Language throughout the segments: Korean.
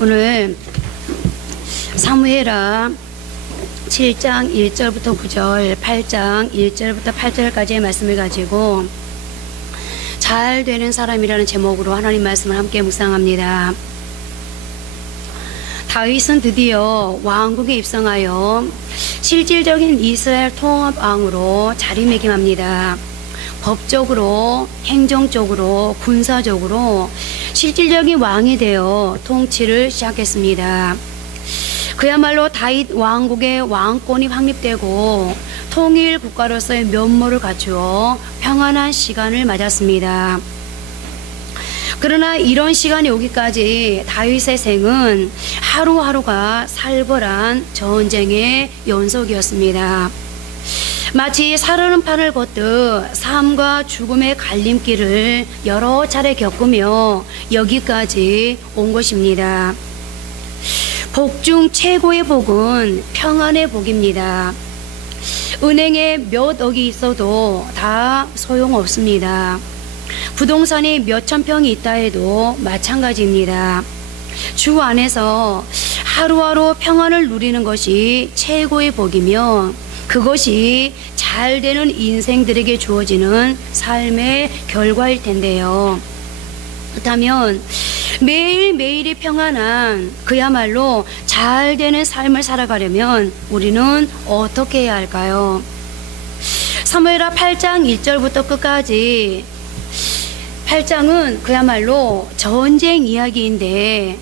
오늘 사무엘하 7장 1절부터 9절, 8장 1절부터 8절까지의 말씀을 가지고 잘 되는 사람이라는 제목으로 하나님 말씀을 함께 묵상합니다. 다윗은 드디어 왕국에 입성하여 실질적인 이스라엘 통합왕으로 자리매김합니다. 법적으로, 행정적으로, 군사적으로 실질적인 왕이 되어 통치를 시작했습니다. 그야말로 다윗 왕국의 왕권이 확립되고 통일 국가로서의 면모를 갖추어 평안한 시간을 맞았습니다. 그러나 이런 시간이 오기까지 다윗의 생은 하루하루가 살벌한 전쟁의 연속이었습니다. 마치 살얼음판을 걷듯 삶과 죽음의 갈림길을 여러 차례 겪으며 여기까지 온 것입니다. 복 중 최고의 복은 평안의 복입니다. 은행에 몇 억이 있어도 다 소용없습니다. 부동산이 몇천 평이 있다 해도 마찬가지입니다. 주 안에서 하루하루 평안을 누리는 것이 최고의 복이며 그것이 잘 되는 인생들에게 주어지는 삶의 결과일 텐데요. 그렇다면 매일매일이 평안한 그야말로 잘 되는 삶을 살아가려면 우리는 어떻게 해야 할까요? 사무엘하 8장 1절부터 끝까지 8장은 그야말로 전쟁 이야기인데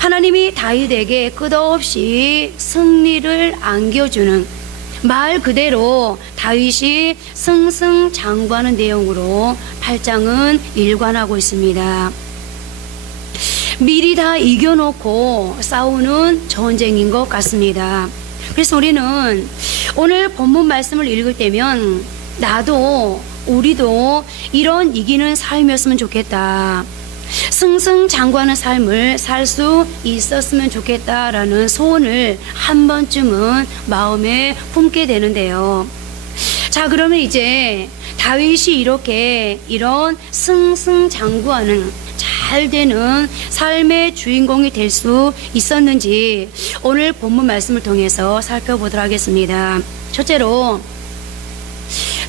하나님이 다윗에게 끝없이 승리를 안겨주는 말 그대로 다윗이 승승장구하는 내용으로 8장은 일관하고 있습니다. 미리 다 이겨놓고 싸우는 전쟁인 것 같습니다. 그래서 우리는 오늘 본문 말씀을 읽을 때면 우리도 이런 이기는 삶이었으면 좋겠다. 승승장구하는 삶을 살 수 있었으면 좋겠다라는 소원을 한 번쯤은 마음에 품게 되는데요. 자, 그러면 이제 다윗이 이런 승승장구하는 잘 되는 삶의 주인공이 될 수 있었는지 오늘 본문 말씀을 통해서 살펴보도록 하겠습니다. 첫째로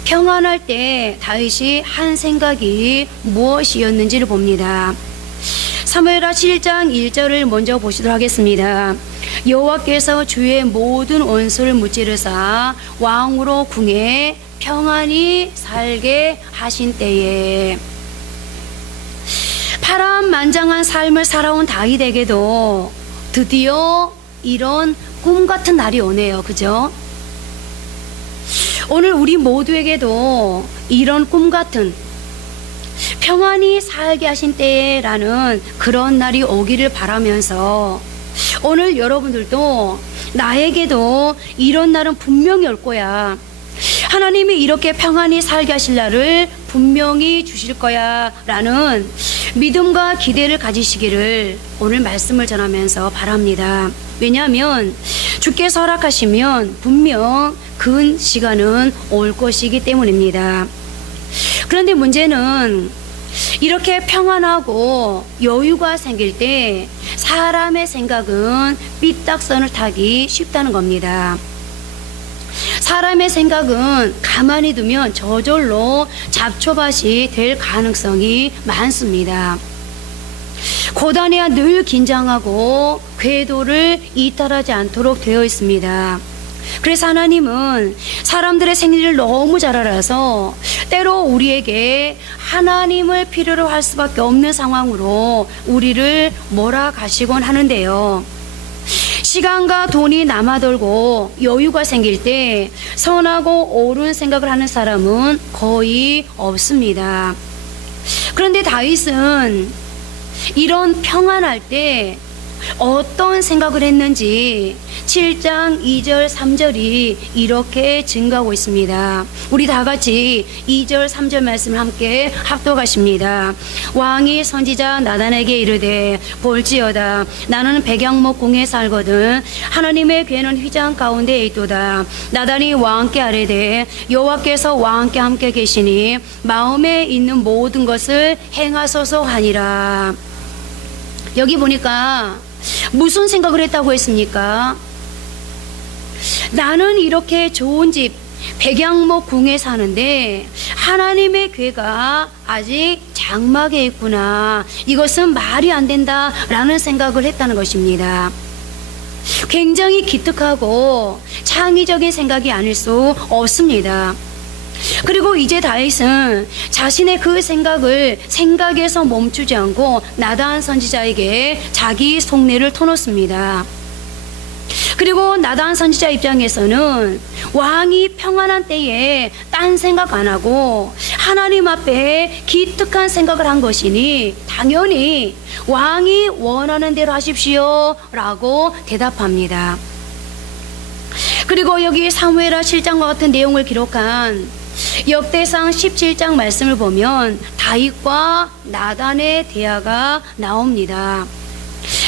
평안할 때 다윗이 한 생각이 무엇이었는지를 봅니다. 사무엘하 7장 1절을 먼저 보시도록 하겠습니다. 여호와께서 주의 모든 원수를 무찌르사 왕으로 궁에 평안히 살게 하신 때에 파란만장한 삶을 살아온 다윗에게도 드디어 이런 꿈 같은 날이 오네요. 그죠? 오늘 우리 모두에게도 이런 꿈 같은 평안히 살게 하신 때라는 그런 날이 오기를 바라면서 오늘 여러분들도 나에게도 이런 날은 분명히 올 거야. 하나님이 이렇게 평안히 살게 하실 날을 분명히 주실 거야 라는 믿음과 기대를 가지시기를 오늘 말씀을 전하면서 바랍니다. 왜냐하면 주께서 허락하시면 분명 그 시간은 올 것이기 때문입니다. 그런데 문제는 이렇게 평안하고 여유가 생길 때 사람의 생각은 삐딱선을 타기 쉽다는 겁니다. 사람의 생각은 가만히 두면 저절로 잡초밭이 될 가능성이 많습니다. 고단해야 늘 긴장하고 궤도를 이탈하지 않도록 되어 있습니다. 그래서 하나님은 사람들의 생리를 너무 잘 알아서 때로 우리에게 하나님을 필요로 할 수밖에 없는 상황으로 우리를 몰아가시곤 하는데요. 시간과 돈이 남아돌고 여유가 생길 때 선하고 옳은 생각을 하는 사람은 거의 없습니다. 그런데 다윗은 이런 평안할 때 어떤 생각을 했는지 7장 2절 3절이 이렇게 증가하고 있습니다. 우리 다 같이 2절 3절 말씀을 함께 합독하십니다. 왕이 선지자 나단에게 이르되 볼지어다 나는 백양목 궁에 살거든 하나님의 괴는 휘장 가운데 있도다. 나단이 왕께 아뢰되 여호와께서 왕께 함께 계시니 마음에 있는 모든 것을 행하소서 하니라. 여기 보니까 무슨 생각을 했다고 했습니까? 나는 이렇게 좋은 집 백양목 궁에 사는데 하나님의 궤가 아직 장막에 있구나. 이것은 말이 안 된다라는 생각을 했다는 것입니다. 굉장히 기특하고 창의적인 생각이 아닐 수 없습니다. 그리고 이제 다윗은 자신의 그 생각에서 멈추지 않고 나단 선지자에게 자기 속내를 터놓습니다. 그리고 나단 선지자 입장에서는 왕이 평안한 때에 딴 생각 안 하고 하나님 앞에 기특한 생각을 한 것이니 당연히 왕이 원하는 대로 하십시오 라고 대답합니다. 그리고 여기 사무엘하 7장과 같은 내용을 기록한 역대상 17장 말씀을 보면 다윗과 나단의 대화가 나옵니다.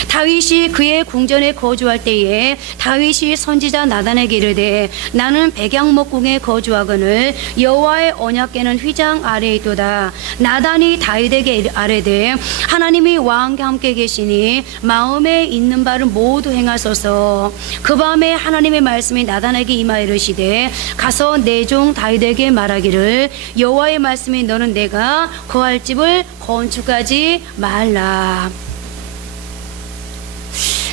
다윗이 그의 궁전에 거주할 때에 다윗이 선지자 나단에게 이르되 나는 백양목 궁에 거주하거늘 여호와의 언약궤는 휘장 아래에 있도다. 나단이 다윗에게 아뢰되 하나님이 왕과 함께 계시니 마음에 있는 바를 모두 행하소서. 그 밤에 하나님의 말씀이 나단에게 임하여 이르시되 가서 내 종 다윗에게 말하기를 여호와의 말씀이 너는 내가 거할 집을 건축하지 말라.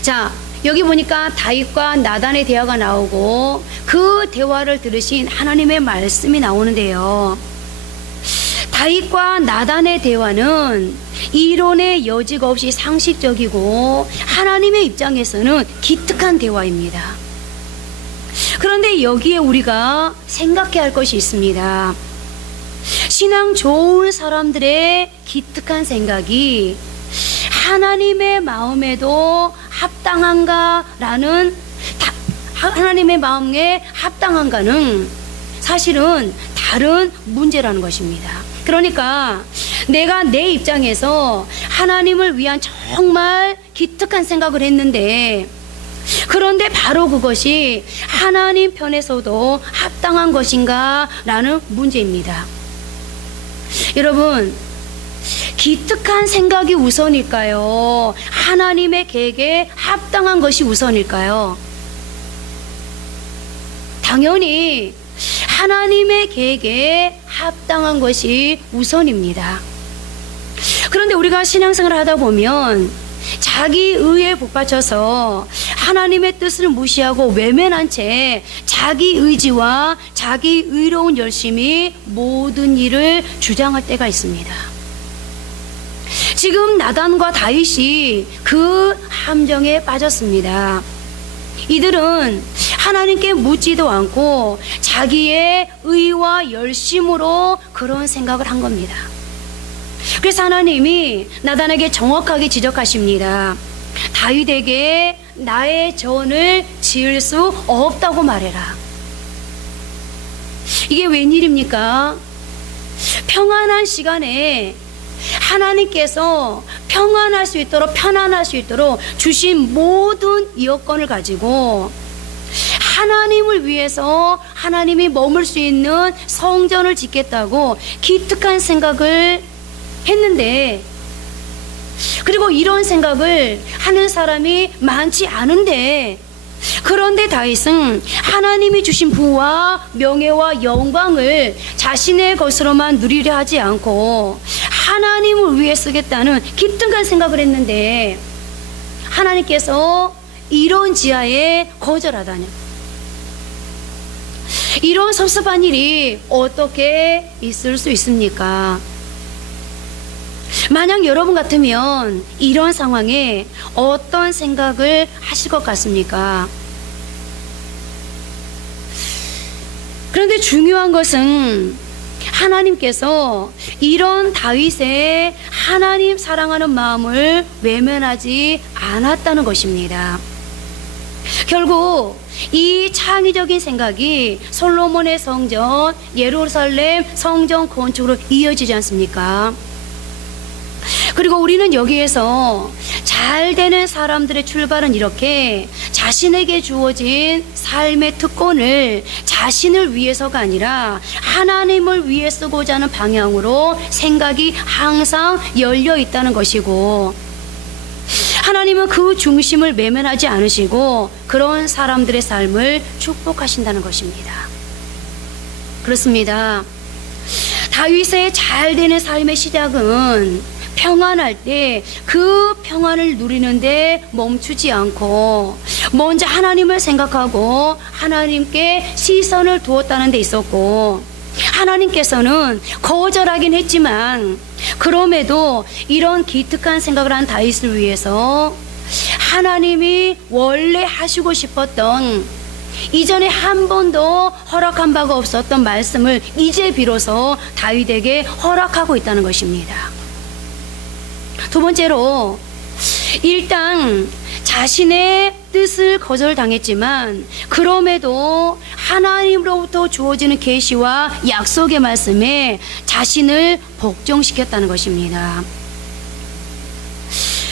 자, 여기 보니까 다윗과 나단의 대화가 나오고 그 대화를 들으신 하나님의 말씀이 나오는데요. 다윗과 나단의 대화는 이론의 여지가 없이 상식적이고 하나님의 입장에서는 기특한 대화입니다. 그런데 여기에 우리가 생각해야 할 것이 있습니다. 신앙 좋은 사람들의 기특한 생각이 하나님의 마음에도 합당한가라는 하나님의 마음에 합당한가는 사실은 다른 문제라는 것입니다. 그러니까 내가 내 입장에서 하나님을 위한 정말 기특한 생각을 했는데 그런데 바로 그것이 하나님 편에서도 합당한 것인가라는 문제입니다. 여러분, 기특한 생각이 우선일까요? 하나님의 계획에 합당한 것이 우선일까요? 당연히 하나님의 계획에 합당한 것이 우선입니다. 그런데 우리가 신앙생활을 하다 보면 자기 의에 복받쳐서 하나님의 뜻을 무시하고 외면한 채 자기 의지와 자기 의로운 열심이 모든 일을 주장할 때가 있습니다. 지금 나단과 다윗이 그 함정에 빠졌습니다. 이들은 하나님께 묻지도 않고 자기의 의와 열심으로 그런 생각을 한 겁니다. 그래서 하나님이 나단에게 정확하게 지적하십니다. 다윗에게 나의 전을 지을 수 없다고 말해라. 이게 웬일입니까? 평안한 시간에 하나님께서 평안할 수 있도록 편안할 수 있도록 주신 모든 여건을 가지고 하나님을 위해서 하나님이 머물 수 있는 성전을 짓겠다고 기특한 생각을 했는데, 그리고 이런 생각을 하는 사람이 많지 않은데, 그런데 다윗은 하나님이 주신 부와 명예와 영광을 자신의 것으로만 누리려 하지 않고 하나님을 위해 쓰겠다는 기특한 생각을 했는데 하나님께서 이런 지하에 거절하다니, 이런 섭섭한 일이 어떻게 있을 수 있습니까? 만약 여러분 같으면 이런 상황에 어떤 생각을 하실 것 같습니까? 그런데 중요한 것은 하나님께서 이런 다윗의 하나님 사랑하는 마음을 외면하지 않았다는 것입니다. 결국 이 창의적인 생각이 솔로몬의 성전, 예루살렘 성전 건축으로 이어지지 않습니까? 그리고 우리는 여기에서 잘 되는 사람들의 출발은 이렇게 자신에게 주어진 삶의 특권을 자신을 위해서가 아니라 하나님을 위해 쓰고자 하는 방향으로 생각이 항상 열려 있다는 것이고, 하나님은 그 중심을 외면하지 않으시고 그런 사람들의 삶을 축복하신다는 것입니다. 그렇습니다. 다윗의 잘 되는 삶의 시작은 평안할 때 그 평안을 누리는데 멈추지 않고 먼저 하나님을 생각하고 하나님께 시선을 두었다는 데 있었고, 하나님께서는 거절하긴 했지만 그럼에도 이런 기특한 생각을 한 다윗을 위해서 하나님이 원래 하시고 싶었던, 이전에 한 번도 허락한 바가 없었던 말씀을 이제 비로소 다윗에게 허락하고 있다는 것입니다. 두 번째로, 일단 자신의 뜻을 거절당했지만 그럼에도 하나님으로부터 주어지는 계시와 약속의 말씀에 자신을 복종시켰다는 것입니다.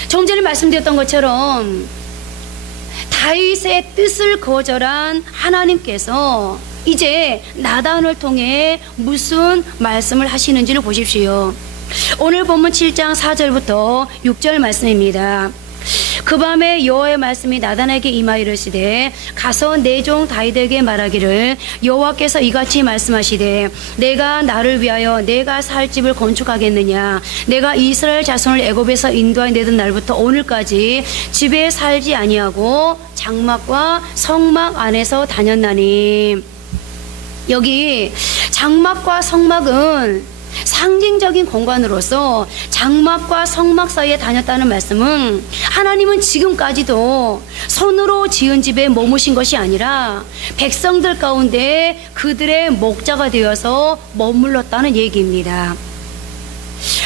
좀 전에 말씀드렸던 것처럼 다윗의 뜻을 거절한 하나님께서 이제 나단을 통해 무슨 말씀을 하시는지를 보십시오. 오늘 본문 7장 4절부터 6절 말씀입니다. 그 밤에 여호와의 말씀이 나단에게 임하여 이르시되 가서 내 종 다윗에게 말하기를 여호와께서 이같이 말씀하시되 내가 나를 위하여 내가 살 집을 건축하겠느냐. 내가 이스라엘 자손을 애굽에서 인도하여 내던 날부터 오늘까지 집에 살지 아니하고 장막과 성막 안에서 다녔나니. 여기 장막과 성막은 상징적인 공간으로서 장막과 성막 사이에 다녔다는 말씀은 하나님은 지금까지도 손으로 지은 집에 머무신 것이 아니라 백성들 가운데 그들의 목자가 되어서 머물렀다는 얘기입니다.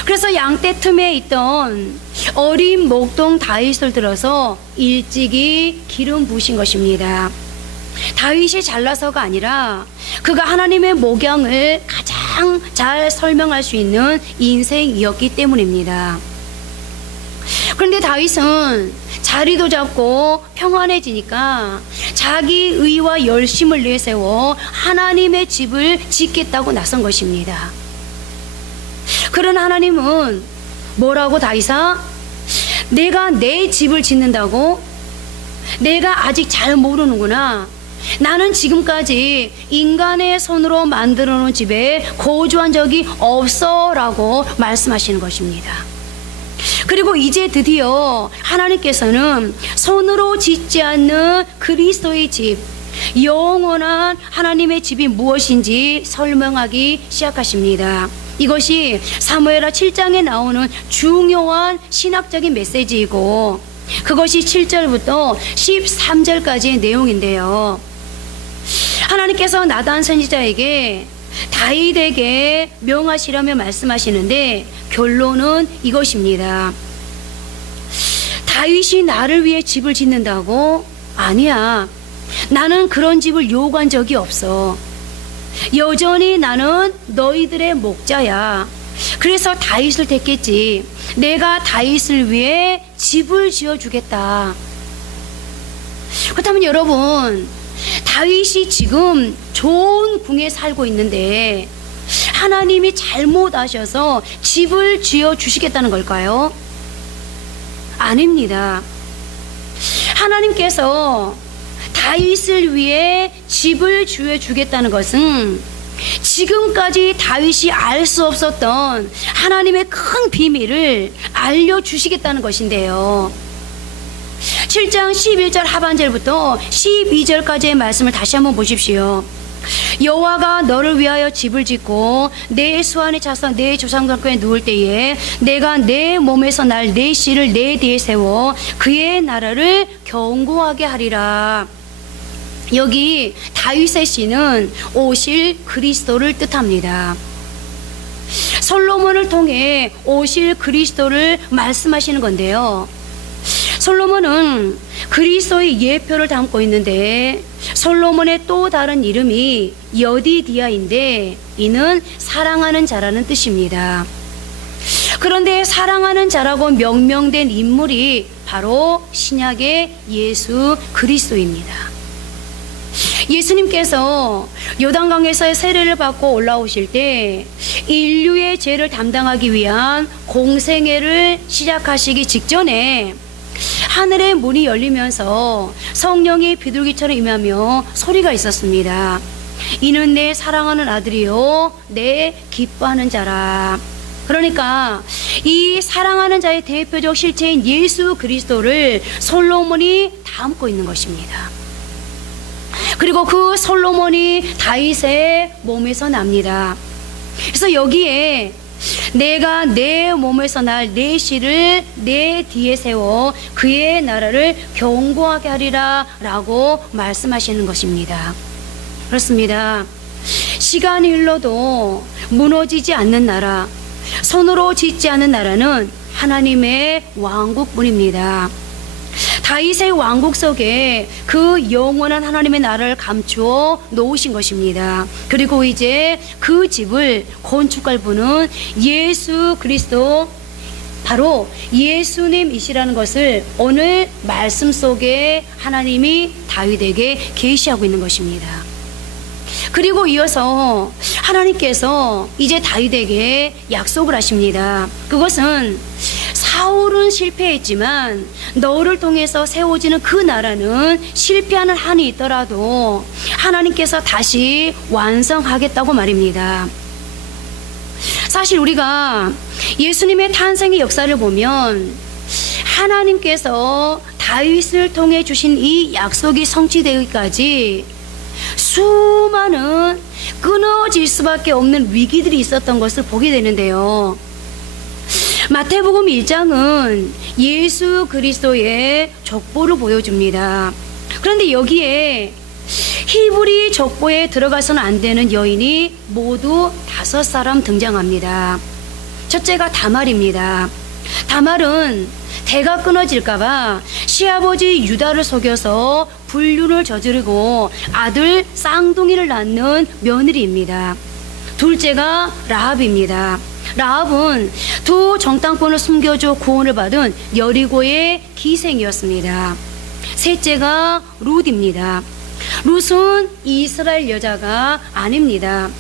그래서 양떼 틈에 있던 어린 목동 다윗을 들어서 일찍이 기름 부으신 것입니다. 다윗이 잘나서가 아니라 그가 하나님의 목양을 가장 잘 설명할 수 있는 인생이었기 때문입니다. 그런데 다윗은 자리도 잡고 평안해지니까 자기 의와 열심을 내세워 하나님의 집을 짓겠다고 나선 것입니다. 그런 하나님은 뭐라고, 다윗아? 내가 내 집을 짓는다고? 내가 아직 잘 모르는구나. 나는 지금까지 인간의 손으로 만들어 놓은 집에 거주한 적이 없어 라고 말씀하시는 것입니다. 그리고 이제 드디어 하나님께서는 손으로 짓지 않는 그리스도의 집, 영원한 하나님의 집이 무엇인지 설명하기 시작하십니다. 이것이 사무엘하 7장에 나오는 중요한 신학적인 메시지이고 그것이 7절부터 13절까지의 내용인데요. 하나님께서 나단 선지자에게 다윗에게 명하시라며 말씀하시는데 결론은 이것입니다. 다윗이 나를 위해 집을 짓는다고? 아니야. 나는 그런 집을 요구한 적이 없어. 여전히 나는 너희들의 목자야. 그래서 다윗을 택했지. 내가 다윗을 위해 집을 지어주겠다. 그렇다면 여러분, 다윗이 지금 좋은 궁에 살고 있는데 하나님이 잘못하셔서 집을 지어주시겠다는 걸까요? 아닙니다. 하나님께서 다윗을 위해 집을 지어주겠다는 것은 지금까지 다윗이 알 수 없었던 하나님의 큰 비밀을 알려주시겠다는 것인데요. 7장 11절 하반절부터 12절까지의 말씀을 다시 한번 보십시오. 여호와가 너를 위하여 집을 짓고 내 수완에 차서 내 조상들께 누울 때에 내가 내 몸에서 날 내 씨를 내 뒤에 세워 그의 나라를 견고하게 하리라. 여기 다윗의 씨는 오실 그리스도를 뜻합니다. 솔로몬을 통해 오실 그리스도를 말씀하시는 건데요. 솔로몬은 그리스도의 예표를 담고 있는데 솔로몬의 또 다른 이름이 여디디아인데 이는 사랑하는 자라는 뜻입니다. 그런데 사랑하는 자라고 명명된 인물이 바로 신약의 예수 그리스도입니다. 예수님께서 요단강에서의 세례를 받고 올라오실 때 인류의 죄를 담당하기 위한 공생애를 시작하시기 직전에 하늘의 문이 열리면서 성령이 비둘기처럼 임하며 소리가 있었습니다. 이는 내 사랑하는 아들이요 내 기뻐하는 자라. 그러니까 이 사랑하는 자의 대표적 실체인 예수 그리스도를 솔로몬이 담고 있는 것입니다. 그리고 그 솔로몬이 다윗의 몸에서 납니다. 그래서 여기에 내가 내 몸에서 날 내 씨를 내 뒤에 세워 그의 나라를 견고하게 하리라 라고 말씀하시는 것입니다. 그렇습니다. 시간이 흘러도 무너지지 않는 나라, 손으로 짓지 않은 나라는 하나님의 왕국뿐입니다. 다윗의 왕국 속에 그 영원한 하나님의 나라를 감추어 놓으신 것입니다. 그리고 이제 그 집을 건축할 분은 예수 그리스도, 바로 예수님이시라는 것을 오늘 말씀 속에 하나님이 다윗에게 계시하고 있는 것입니다. 그리고 이어서 하나님께서 이제 다윗에게 약속을 하십니다. 그것은 사울은 실패했지만 너를 통해서 세워지는 그 나라는 실패하는 한이 있더라도 하나님께서 다시 완성하겠다고 말입니다. 사실 우리가 예수님의 탄생의 역사를 보면 하나님께서 다윗을 통해 주신 이 약속이 성취되기까지 수많은 끊어질 수밖에 없는 위기들이 있었던 것을 보게 되는데요. 마태복음 1장은 예수 그리스도의 족보를 보여줍니다. 그런데 여기에 히브리 족보에 들어가서는 안 되는 여인이 모두 5사람 등장합니다. 첫째가 다말입니다. 다말은 대가 끊어질까봐 시아버지 유다를 속여서 불륜을 저지르고 아들 쌍둥이를 낳는 며느리입니다. 둘째가 라합입니다. 라합은 두 정탐꾼을 숨겨줘 구원을 받은 여리고의 기생이었습니다. 셋째가 룻입니다. 룻은 이스라엘 여자가 아닙니다.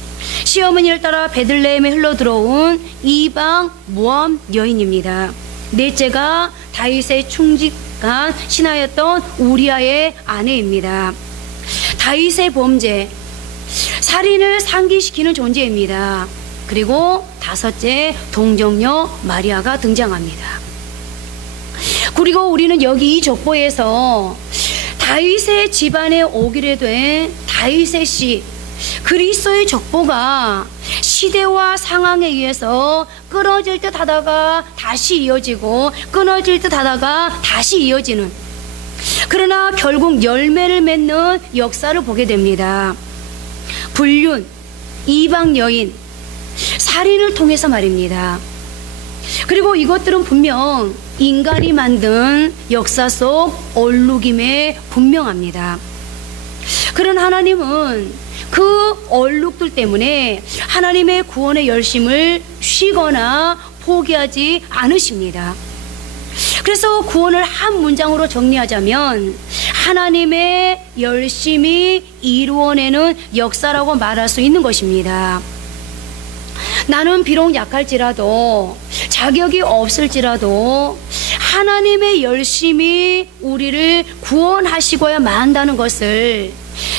시어머니를 따라 베들레헴에 흘러들어온 이방 모압 여인입니다. 넷째가 다윗의 충직한 신하였던 우리아의 아내입니다. 다윗의 범죄, 살인을 상기시키는 존재입니다. 그리고 다섯째, 동정녀 마리아가 등장합니다. 그리고 우리는 여기 이 족보에서 다윗의 집안에 오기로 된 다윗의 씨 그리스도의 족보가 시대와 상황에 의해서 끊어질 듯 하다가 다시 이어지고 끊어질 듯 하다가 다시 이어지는, 그러나 결국 열매를 맺는 역사를 보게 됩니다. 불륜, 이방 여인, 살인을 통해서 말입니다. 그리고 이것들은 분명 인간이 만든 역사 속 얼룩임에 분명합니다. 그런 하나님은 그 얼룩들 때문에 하나님의 구원의 열심을 쉬거나 포기하지 않으십니다. 그래서 구원을 한 문장으로 정리하자면 하나님의 열심히 이루어내는 역사라고 말할 수 있는 것입니다. 나는 비록 약할지라도 자격이 없을지라도 하나님의 열심히 우리를 구원하시고야 만다는 것을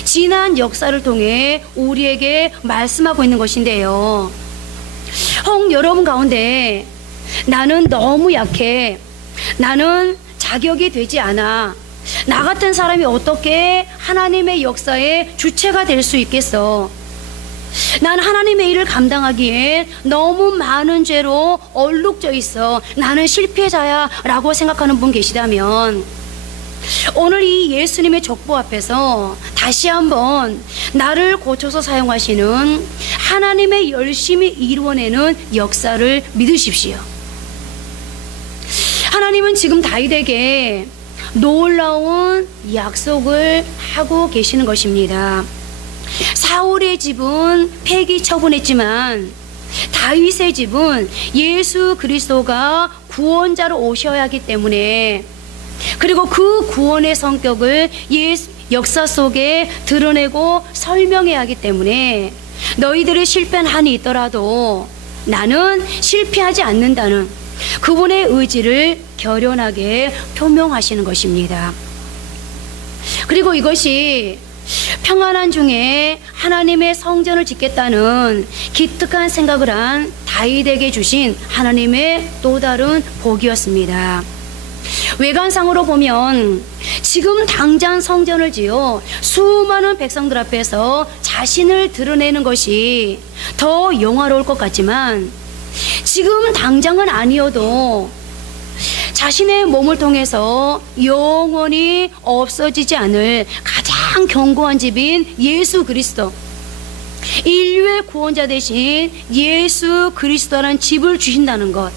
지난 역사를 통해 우리에게 말씀하고 있는 것인데요. 혹 여러분 가운데 나는 너무 약해, 나는 자격이 되지 않아, 나 같은 사람이 어떻게 하나님의 역사의 주체가 될 수 있겠어, 난 하나님의 일을 감당하기에 너무 많은 죄로 얼룩져 있어, 나는 실패자야 라고 생각하는 분 계시다면 오늘 이 예수님의 족보 앞에서 다시 한번 나를 고쳐서 사용하시는 하나님의 열심히 이루어내는 역사를 믿으십시오. 하나님은 지금 다윗에게 놀라운 약속을 하고 계시는 것입니다. 사울의 집은 폐기 처분했지만 다윗의 집은 예수 그리스도가 구원자로 오셔야 하기 때문에, 그리고 그 구원의 성격을 역사 속에 드러내고 설명해야 하기 때문에 너희들의 실패한 한이 있더라도 나는 실패하지 않는다는 그분의 의지를 결연하게 표명하시는 것입니다. 그리고 이것이 평안한 중에 하나님의 성전을 짓겠다는 기특한 생각을 한 다윗에게 주신 하나님의 또 다른 복이었습니다. 외관상으로 보면 지금 당장 성전을 지어 수많은 백성들 앞에서 자신을 드러내는 것이 더 영화로울 것 같지만, 지금 당장은 아니어도 자신의 몸을 통해서 영원히 없어지지 않을 가장 견고한 집인 예수 그리스도, 인류의 구원자 대신 예수 그리스도라는 집을 주신다는 것,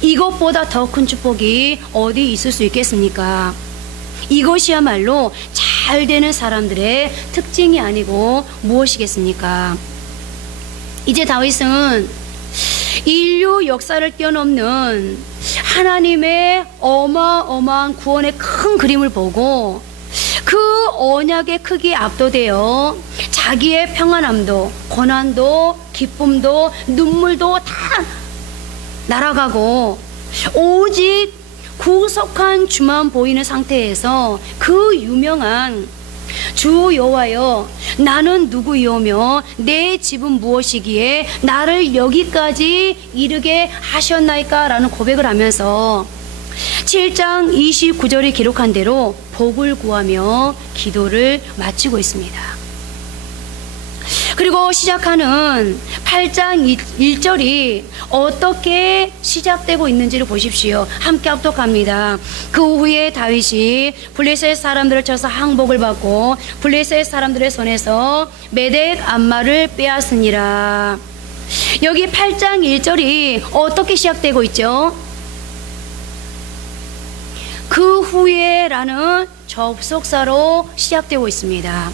이것보다 더 큰 축복이 어디 있을 수 있겠습니까? 이것이야말로 잘 되는 사람들의 특징이 아니고 무엇이겠습니까? 이제 다윗은 인류 역사를 뛰어넘는 하나님의 어마어마한 구원의 큰 그림을 보고 그 언약의 크기에 압도되어 자기의 평안함도, 고난도, 기쁨도, 눈물도 다 날아가고 오직 구속한 주만 보이는 상태에서 그 유명한 주 여호와여, 나는 누구이오며 내 집은 무엇이기에 나를 여기까지 이르게 하셨나이까? 라는 고백을 하면서 7장 29절이 기록한 대로 복을 구하며 기도를 마치고 있습니다. 그리고 시작하는 8장 1절이 어떻게 시작되고 있는지를 보십시오. 함께 합독합니다. 그 후에 다윗이 블레셋 사람들을 쳐서 항복을 받고 블레셋 사람들의 손에서 메덱 암마를 빼앗으니라. 여기 8장 1절이 어떻게 시작되고 있죠? 그 후에라는 접속사로 시작되고 있습니다.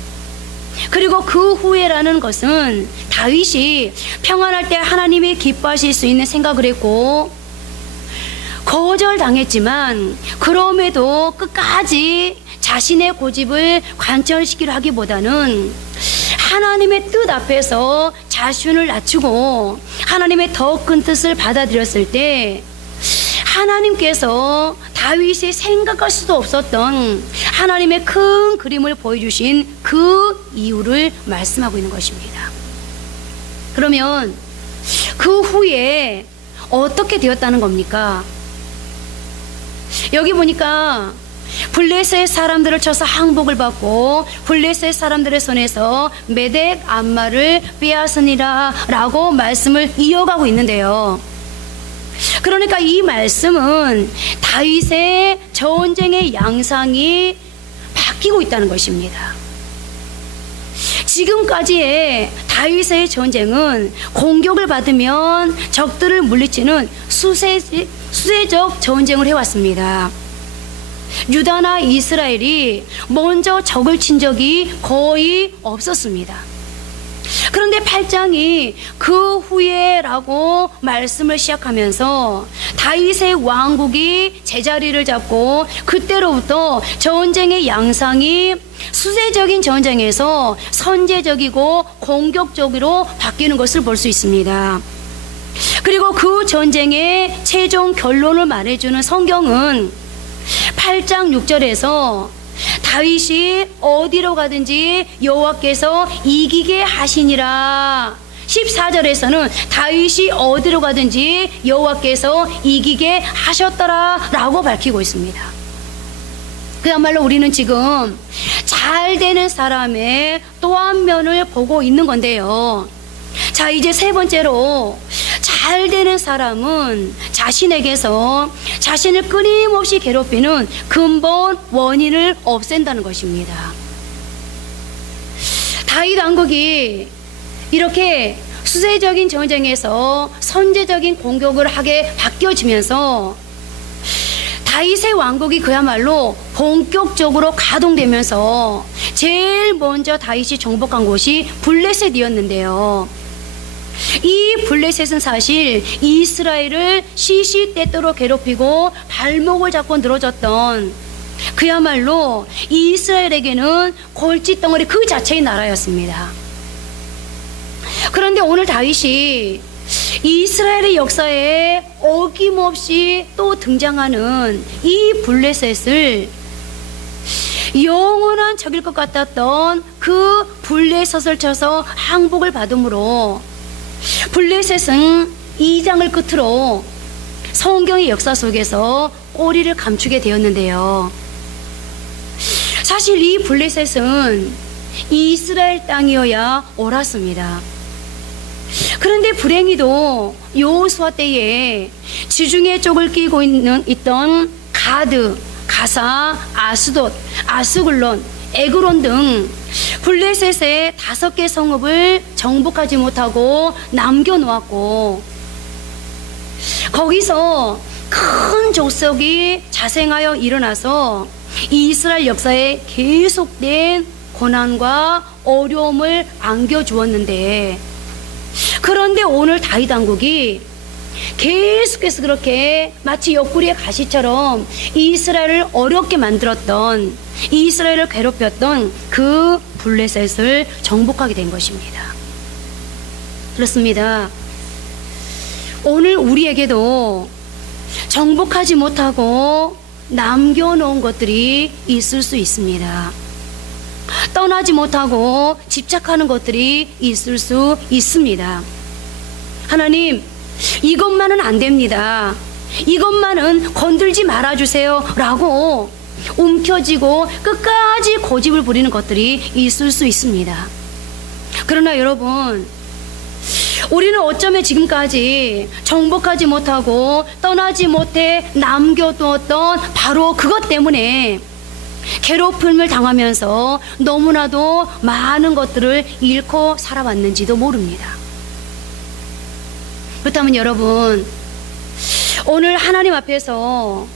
그리고 그 후에라는 것은 다윗이 평안할 때 하나님이 기뻐하실 수 있는 생각을 했고 거절당했지만 그럼에도 끝까지 자신의 고집을 관철시키려 하기보다는 하나님의 뜻 앞에서 자신을 낮추고 하나님의 더 큰 뜻을 받아들였을 때 하나님께서 다윗이 생각할 수도 없었던 하나님의 큰 그림을 보여주신 그 이유를 말씀하고 있는 것입니다. 그러면 그 후에 어떻게 되었다는 겁니까? 여기 보니까 블레셋 사람들을 쳐서 항복을 받고 블레셋 사람들의 손에서 메덱 암마를 빼앗으니라 라고 말씀을 이어가고 있는데요. 그러니까 이 말씀은 다윗의 전쟁의 양상이 바뀌고 있다는 것입니다. 지금까지의 다윗의 전쟁은 공격을 받으면 적들을 물리치는 수세적 전쟁을 해왔습니다. 유다나 이스라엘이 먼저 적을 친 적이 거의 없었습니다. 그런데 8장이 그 후에라고 말씀을 시작하면서 다윗의 왕국이 제자리를 잡고 그때로부터 전쟁의 양상이 수세적인 전쟁에서 선제적이고 공격적으로 바뀌는 것을 볼 수 있습니다. 그리고 그 전쟁의 최종 결론을 말해주는 성경은 8장 6절에서 다윗이 어디로 가든지 여호와께서 이기게 하시니라. 14절에서는 다윗이 어디로 가든지 여호와께서 이기게 하셨더라 라고 밝히고 있습니다. 그야말로 우리는 지금 잘 되는 사람의 또 한 면을 보고 있는 건데요. 자, 이제 세 번째로 잘 되는 사람은 자신에게서 자신을 끊임없이 괴롭히는 근본 원인을 없앤다는 것입니다. 다윗 왕국이 이렇게 수세적인 전쟁에서 선제적인 공격을 하게 바뀌어지면서 다윗의 왕국이 그야말로 본격적으로 가동되면서 제일 먼저 다윗이 정복한 곳이 블레셋이었는데요. 이 블레셋은 사실 이스라엘을 시시때때로 괴롭히고 발목을 잡고 늘어졌던 그야말로 이스라엘에게는 골칫덩어리 그 자체의 나라였습니다. 그런데 오늘 다윗이 이스라엘의 역사에 어김없이 또 등장하는 이 블레셋을 영원한 적일 것 같았던 그 블레셋을 쳐서 항복을 받음으로 블레셋은 2장을 끝으로 성경의 역사 속에서 꼬리를 감추게 되었는데요. 사실 이 블레셋은 이스라엘 땅이어야 옳았습니다. 그런데 불행히도 여호수아 때에 지중해 쪽을 끼고 있던 가드, 가사, 아스돗, 아스글론, 에그론 등 블레셋의 5개 성읍을 정복하지 못하고 남겨놓았고, 거기서 큰 족속이 자생하여 일어나서 이스라엘 역사에 계속된 고난과 어려움을 안겨주었는데, 그런데 오늘 다윗 왕국이 계속해서 그렇게 마치 옆구리의 가시처럼 이스라엘을 어렵게 만들었던, 이스라엘을 괴롭혔던 그 블레셋을 정복하게 된 것입니다. 그렇습니다. 오늘 우리에게도 정복하지 못하고 남겨놓은 것들이 있을 수 있습니다. 떠나지 못하고 집착하는 것들이 있을 수 있습니다. 하나님, 이것만은 안 됩니다. 이것만은 건들지 말아주세요 라고 움켜쥐고 끝까지 고집을 부리는 것들이 있을 수 있습니다. 그러나 여러분, 우리는 어쩌면 지금까지 정복하지 못하고 떠나지 못해 남겨두었던 바로 그것 때문에 괴롭힘을 당하면서 너무나도 많은 것들을 잃고 살아왔는지도 모릅니다. 그렇다면 여러분, 오늘 하나님 앞에서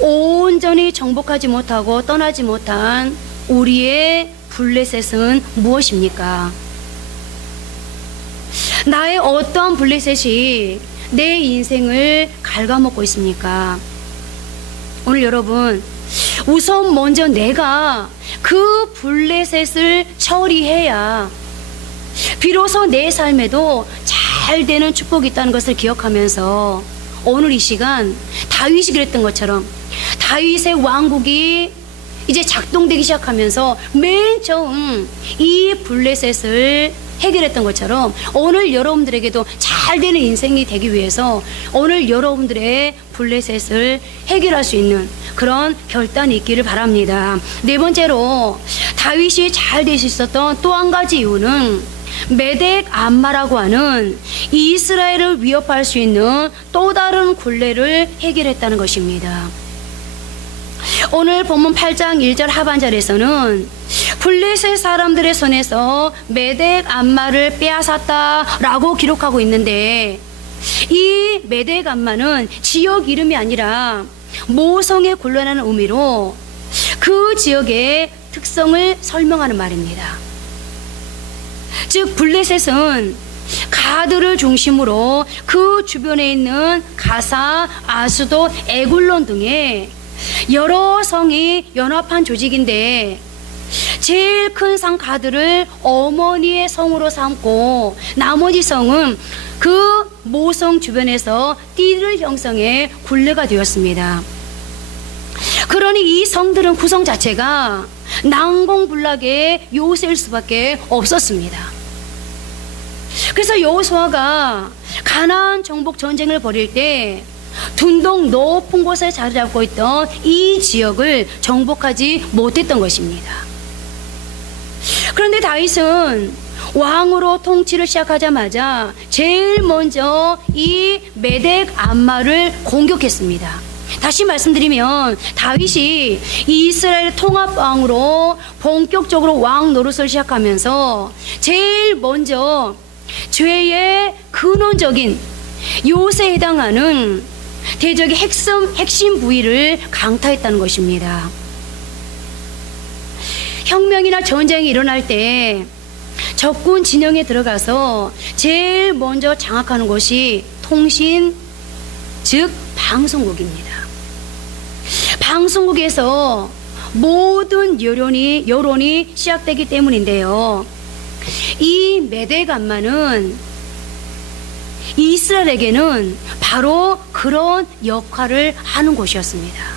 온전히 정복하지 못하고 떠나지 못한 우리의 블레셋은 무엇입니까? 나의 어떠한 블레셋이 내 인생을 갉아먹고 있습니까? 오늘 여러분, 우선 먼저 내가 그 블레셋을 처리해야 비로소 내 삶에도 잘 되는 축복이 있다는 것을 기억하면서 오늘 이 시간 다윗이 그랬던 것처럼 다윗의 왕국이 이제 작동되기 시작하면서 맨 처음 이 블레셋을 해결했던 것처럼 오늘 여러분들에게도 잘 되는 인생이 되기 위해서 오늘 여러분들의 블레셋을 해결할 수 있는 그런 결단이 있기를 바랍니다. 네 번째로 다윗이 잘 될 수 있었던 또 한 가지 이유는 메덱 암마라고 하는 이스라엘을 위협할 수 있는 또 다른 굴레를 해결했다는 것입니다. 오늘 본문 8장 1절 하반절에서는 블레셋 사람들의 손에서 메덱 암마를 빼앗았다라고 기록하고 있는데, 이 메덱 암마는 지역 이름이 아니라 모성에 굴러라는 의미로 그 지역의 특성을 설명하는 말입니다. 즉 블레셋은 가드를 중심으로 그 주변에 있는 가사, 아스돗, 에굴론 등의 여러 성이 연합한 조직인데, 제일 큰 성 가드를 어머니의 성으로 삼고 나머지 성은 그 모성 주변에서 띠를 형성해 굴레가 되었습니다. 그러니 이 성들은 구성 자체가 난공불락의 요새일 수밖에 없었습니다. 그래서 여호수아가 가나안 정복 전쟁을 벌일 때 둔동 높은 곳에 자리 잡고 있던 이 지역을 정복하지 못했던 것입니다. 그런데 다윗은 왕으로 통치를 시작하자마자 제일 먼저 이 메덱 암마를 공격했습니다. 다시 말씀드리면 다윗이 이스라엘 통합왕으로 본격적으로 왕 노릇을 시작하면서 제일 먼저 죄의 근원적인 요새에 해당하는 대적의 핵심 부위를 강타했다는 것입니다. 혁명이나 전쟁이 일어날 때 적군 진영에 들어가서 제일 먼저 장악하는 것이 통신, 즉 방송국입니다. 방송국에서 모든 여론이 시작되기 때문인데요. 이 메덱 암마는 이스라엘에게는 바로 그런 역할을 하는 곳이었습니다.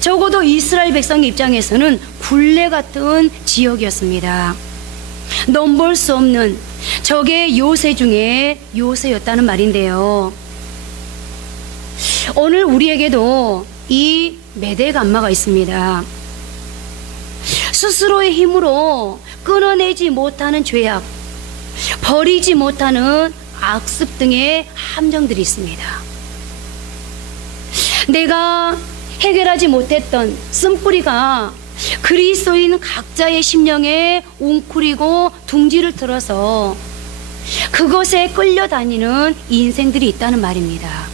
적어도 이스라엘 백성의 입장에서는 굴레 같은 지역이었습니다. 넘볼 수 없는 적의 요새 중에 요새였다는 말인데요. 오늘 우리에게도 이 메대 감마가 있습니다. 스스로의 힘으로 끊어내지 못하는 죄악, 버리지 못하는 악습 등의 함정들이 있습니다. 내가 해결하지 못했던 쓴뿌리가 그리스도인 각자의 심령에 웅크리고 둥지를 틀어서 그것에 끌려다니는 인생들이 있다는 말입니다.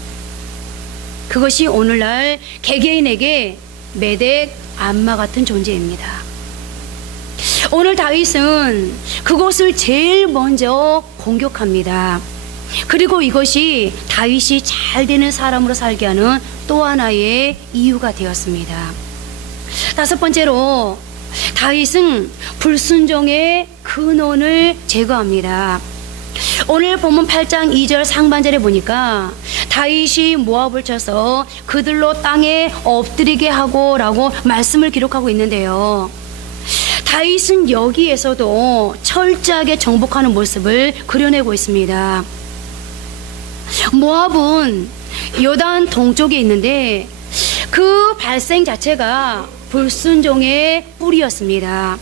그것이 오늘날 개개인에게 메대 암마 같은 존재입니다. 오늘 다윗은 그것을 제일 먼저 공격합니다. 그리고 이것이 다윗이 잘 되는 사람으로 살게 하는 또 하나의 이유가 되었습니다. 다섯 번째로 다윗은 불순종의 근원을 제거합니다. 오늘 본문 8장 2절 상반절에 보니까 다윗이 모압을 쳐서 그들로 땅에 엎드리게 하고 라고 말씀을 기록하고 있는데요. 다윗은 여기에서도 철저하게 정복하는 모습을 그려내고 있습니다. 모압은 요단 동쪽에 있는데 그 발생 자체가 불순종의 뿌리였습니다.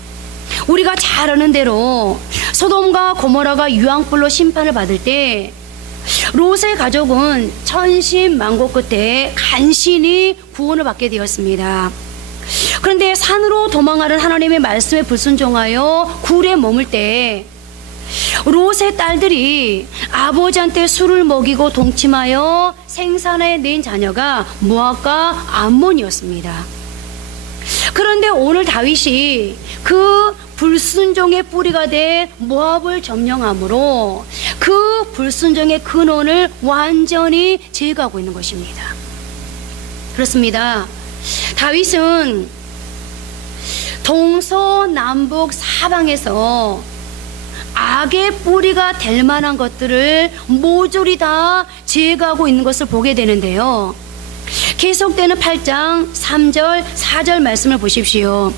우리가 잘 아는 대로 소돔과 고모라가 유황불로 심판을 받을 때 롯의 가족은 천신만고 끝에 간신히 구원을 받게 되었습니다. 그런데 산으로 도망하는 하나님의 말씀에 불순종하여 굴에 머물 때 롯의 딸들이 아버지한테 술을 먹이고 동침하여 생산해 낸 자녀가 모압과 암몬이었습니다. 그런데 오늘 다윗이 그 불순종의 뿌리가 된 모압을 점령함으로 그 불순종의 근원을 완전히 제거하고 있는 것입니다. 그렇습니다. 다윗은 동서남북 사방에서 악의 뿌리가 될 만한 것들을 모조리 다 제거하고 있는 것을 보게 되는데요. 계속되는 8장 3절 4절 말씀을 보십시오.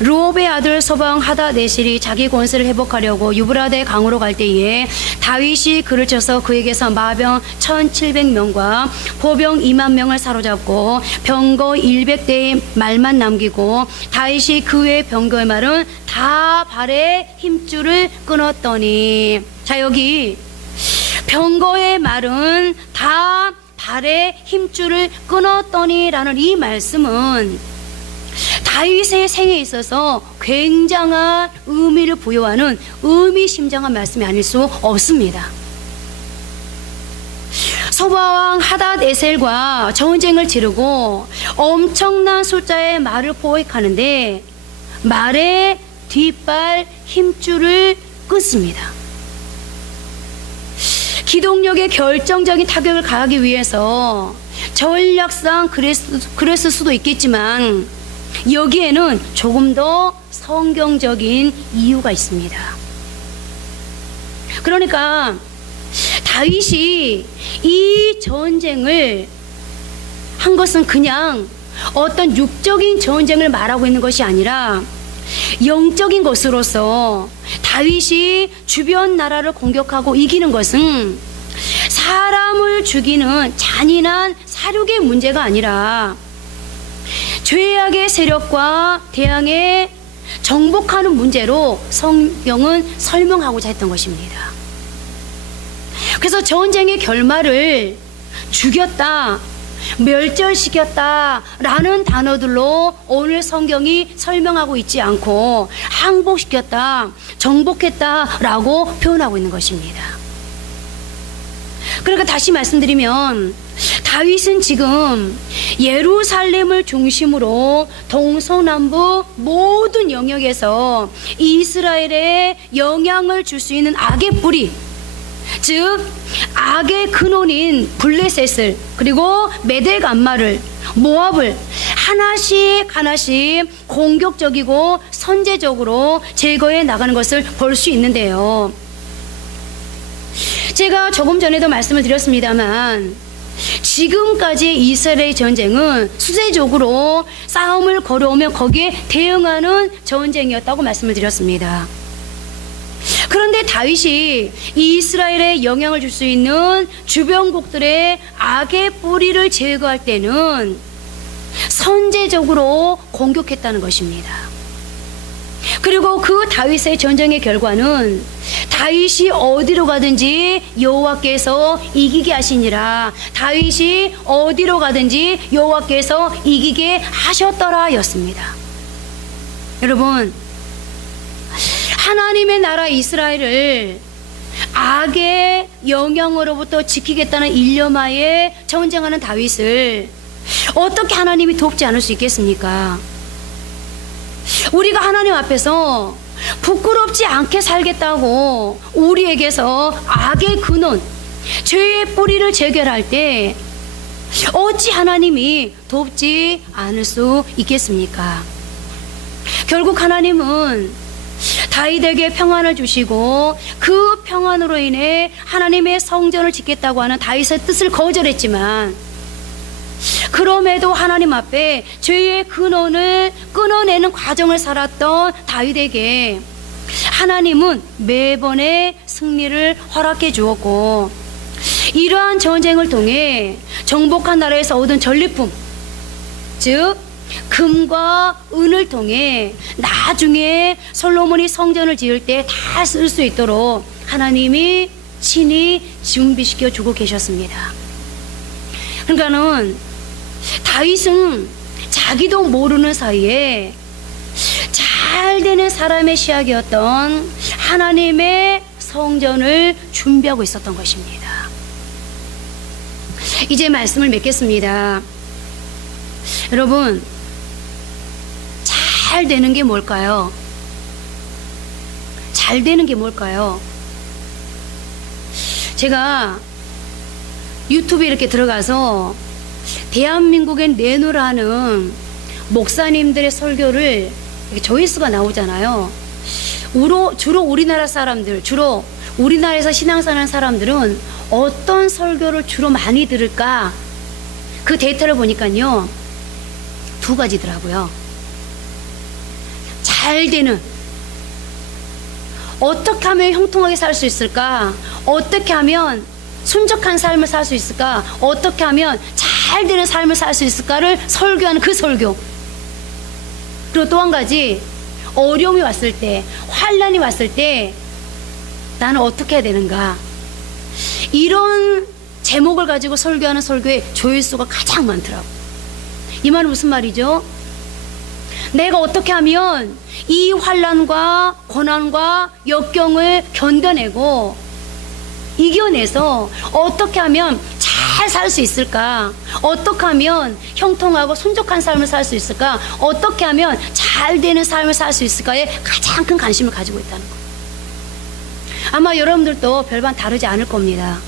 르홉의 아들 소방 하닷네셀이 자기 권세를 회복하려고 유브라데 강으로 갈 때에 다윗이 그를 쳐서 그에게서 마병 1700명과 보병 2만 명을 사로잡고 병거 100대의 말만 남기고 다윗이 그 외의 병거의 말은 다 발의 힘줄을 끊었더니, 자 여기 병거의 말은 다 발의 힘줄을 끊었더니 라는 이 말씀은 다윗의 생에 있어서 굉장한 의미를 부여하는 의미심장한 말씀이 아닐 수 없습니다. 소바왕 하닷에셀과 전쟁을 치르고 엄청난 숫자의 말을 포획하는데 말의 뒷발 힘줄을 끊습니다. 기동력의 결정적인 타격을 가하기 위해서 전략상 그랬을 수도 있겠지만 여기에는 조금 더 성경적인 이유가 있습니다. 그러니까 다윗이 이 전쟁을 한 것은 그냥 어떤 육적인 전쟁을 말하고 있는 것이 아니라 영적인 것으로서 다윗이 주변 나라를 공격하고 이기는 것은 사람을 죽이는 잔인한 사륙의 문제가 아니라 죄악의 세력과 대항해 정복하는 문제로 성경은 설명하고자 했던 것입니다. 그래서 전쟁의 결말을 죽였다, 멸절시켰다 라는 단어들로 오늘 성경이 설명하고 있지 않고 항복시켰다, 정복했다 라고 표현하고 있는 것입니다. 그러니까 다시 말씀드리면 다윗은 지금 예루살렘을 중심으로 동서남북 모든 영역에서 이스라엘에 영향을 줄 수 있는 악의 뿌리, 즉 악의 근원인 블레셋을, 그리고 메대 감마를, 모압을 하나씩 하나씩 공격적이고 선제적으로 제거해 나가는 것을 볼 수 있는데요. 제가 조금 전에도 말씀을 드렸습니다만 지금까지 이스라엘의 전쟁은 수세적으로 싸움을 걸어오면 거기에 대응하는 전쟁이었다고 말씀을 드렸습니다. 그런데 다윗이 이스라엘에 영향을 줄 수 있는 주변국들의 악의 뿌리를 제거할 때는 선제적으로 공격했다는 것입니다. 그리고 그 다윗의 전쟁의 결과는 다윗이 어디로 가든지 여호와께서 이기게 하시니라. 다윗이 어디로 가든지 여호와께서 이기게 하셨더라 였습니다. 여러분, 하나님의 나라 이스라엘을 악의 영향으로부터 지키겠다는 일념하에 전쟁하는 다윗을 어떻게 하나님이 돕지 않을 수 있겠습니까? 우리가 하나님 앞에서 부끄럽지 않게 살겠다고 우리에게서 악의 근원, 죄의 뿌리를 제거할 때 어찌 하나님이 돕지 않을 수 있겠습니까? 결국 하나님은 다윗에게 평안을 주시고 그 평안으로 인해 하나님의 성전을 짓겠다고 하는 다윗의 뜻을 거절했지만 그럼에도 하나님 앞에 죄의 근원을 끊어내는 과정을 살았던 다윗에게 하나님은 매번의 승리를 허락해 주었고, 이러한 전쟁을 통해 정복한 나라에서 얻은 전리품, 즉 금과 은을 통해 나중에 솔로몬이 성전을 지을 때 다 쓸 수 있도록 하나님이 친히 준비시켜 주고 계셨습니다. 그러니까는 다윗은 자기도 모르는 사이에 잘 되는 사람의 시작이었던 하나님의 성전을 준비하고 있었던 것입니다. 이제 말씀을 맺겠습니다. 여러분, 잘 되는 게 뭘까요? 잘 되는 게 뭘까요? 제가 유튜브에 이렇게 들어가서 대한민국에 내놓으라는 목사님들의 설교를 조회수가 나오잖아요. 주로 우리나라 사람들, 주로 우리나라에서 신앙생활 하는 사람들은 어떤 설교를 주로 많이 들을까? 그 데이터를 보니까요, 두 가지더라고요. 잘 되는, 어떻게 하면 형통하게 살 수 있을까? 어떻게 하면 순적한 삶을 살 수 있을까? 어떻게 하면 잘 되는 삶을 살 수 있을까를 설교하는 그 설교. 그리고 또 한 가지, 어려움이 왔을 때, 환난이 왔을 때 나는 어떻게 해야 되는가? 이런 제목을 가지고 설교하는 설교의 조회수가 가장 많더라고. 이 말은 무슨 말이죠? 내가 어떻게 하면 이 환난과 고난과 역경을 견뎌내고 이겨내서 어떻게 하면 잘 살 수 있을까? 어떻게 하면 형통하고 순족한 삶을 살 수 있을까? 어떻게 하면 잘 되는 삶을 살 수 있을까에 가장 큰 관심을 가지고 있다는 거예요. 아마 여러분들도 별반 다르지 않을 겁니다.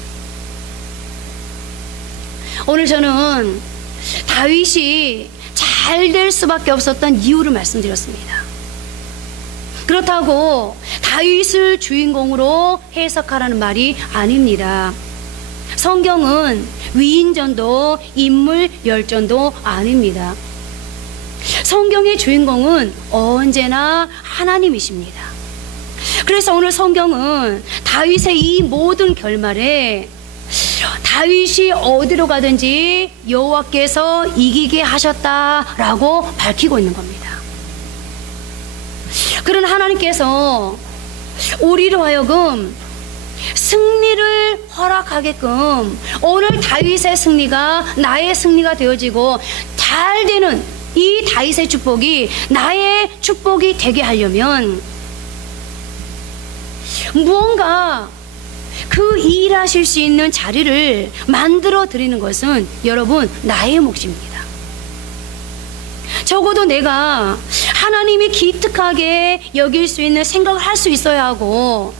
오늘 저는 다윗이 잘 될 수밖에 없었던 이유를 말씀드렸습니다. 그렇다고 다윗을 주인공으로 해석하라는 말이 아닙니다. 성경은 위인전도 인물 열전도 아닙니다. 성경의 주인공은 언제나 하나님이십니다. 그래서 오늘 성경은 다윗의 이 모든 결말에 다윗이 어디로 가든지 여호와께서 이기게 하셨다라고 밝히고 있는 겁니다. 그런 하나님께서 우리로 하여금 승리를 허락하게끔 오늘 다윗의 승리가 나의 승리가 되어지고 잘 되는 이 다윗의 축복이 나의 축복이 되게 하려면 무언가 그 일하실 수 있는 자리를 만들어 드리는 것은 여러분 나의 몫입니다. 적어도 내가 하나님이 기특하게 여길 수 있는 생각을 할 수 있어야 하고,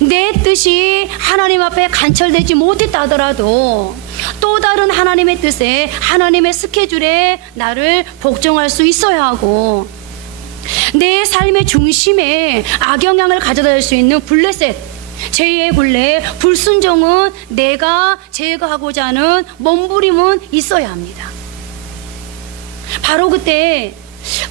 내 뜻이 하나님 앞에 관철되지 못했다 하더라도 또 다른 하나님의 뜻에, 하나님의 스케줄에 나를 복종할 수 있어야 하고, 내 삶의 중심에 악영향을 가져다 줄 수 있는 블레셋, 죄의 굴레, 불순종은 내가 제거하고자 하는 몸부림은 있어야 합니다. 바로 그때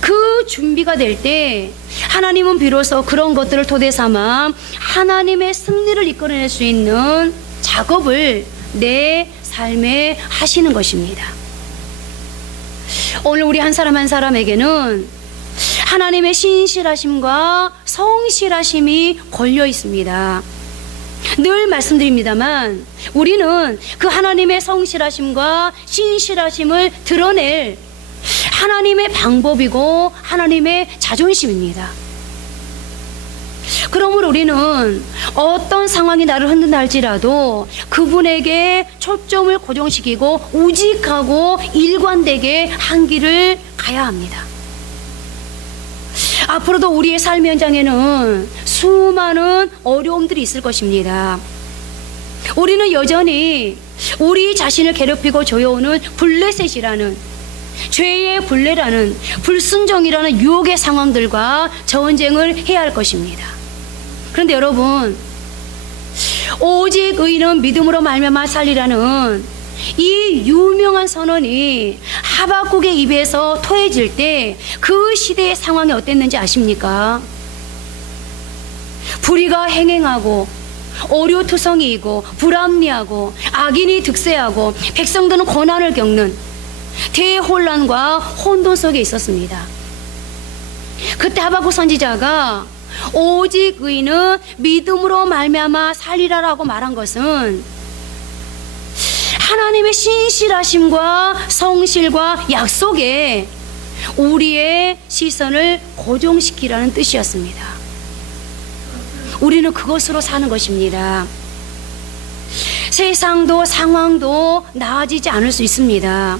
그 준비가 될 때 하나님은 비로소 그런 것들을 토대 삼아 하나님의 승리를 이끌어낼 수 있는 작업을 내 삶에 하시는 것입니다. 오늘 우리 한 사람 한 사람에게는 하나님의 신실하심과 성실하심이 걸려 있습니다. 늘 말씀드립니다만 우리는 그 하나님의 성실하심과 신실하심을 드러낼 하나님의 방법이고 하나님의 자존심입니다. 그러므로 우리는 어떤 상황이 나를 흔든다 할지라도 그분에게 초점을 고정시키고 우직하고 일관되게 한 길을 가야 합니다. 앞으로도 우리의 삶의 현장에는 수많은 어려움들이 있을 것입니다. 우리는 여전히 우리 자신을 괴롭히고 조여오는 블레셋이라는 죄의 불례라는 불순종이라는 유혹의 상황들과 전쟁을 해야 할 것입니다. 그런데 여러분, 오직 의인은 믿음으로 말미암아 살리라는 이 유명한 선언이 하박국의 입에서 토해질 때 그 시대의 상황이 어땠는지 아십니까? 불의가 행행하고 오류투성이이고 불합리하고 악인이 득세하고 백성들은 고난을 겪는 대혼란과 혼돈 속에 있었습니다. 그때 하박국 선지자가 오직 의인은 믿음으로 말미암아 살리라라고 말한 것은 하나님의 신실하심과 성실과 약속에 우리의 시선을 고정시키라는 뜻이었습니다. 우리는 그것으로 사는 것입니다. 세상도 상황도 나아지지 않을 수 있습니다.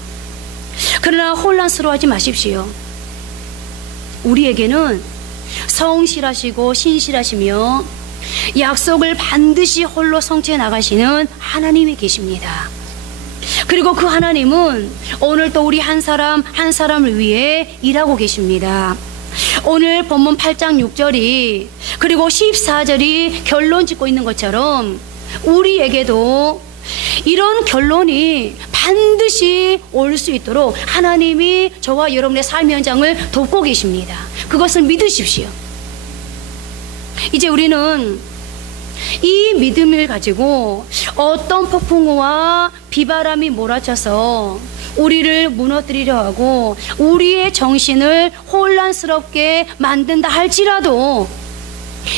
그러나 혼란스러워하지 마십시오. 우리에게는 성실하시고 신실하시며 약속을 반드시 홀로 성취해 나가시는 하나님이 계십니다. 그리고 그 하나님은 오늘 또 우리 한 사람 한 사람을 위해 일하고 계십니다. 오늘 본문 8장 6절이 그리고 14절이 결론 짓고 있는 것처럼 우리에게도 이런 결론이 반드시 올 수 있도록 하나님이 저와 여러분의 삶의 현장을 돕고 계십니다. 그것을 믿으십시오. 이제 우리는 이 믿음을 가지고 어떤 폭풍우와 비바람이 몰아쳐서 우리를 무너뜨리려 하고 우리의 정신을 혼란스럽게 만든다 할지라도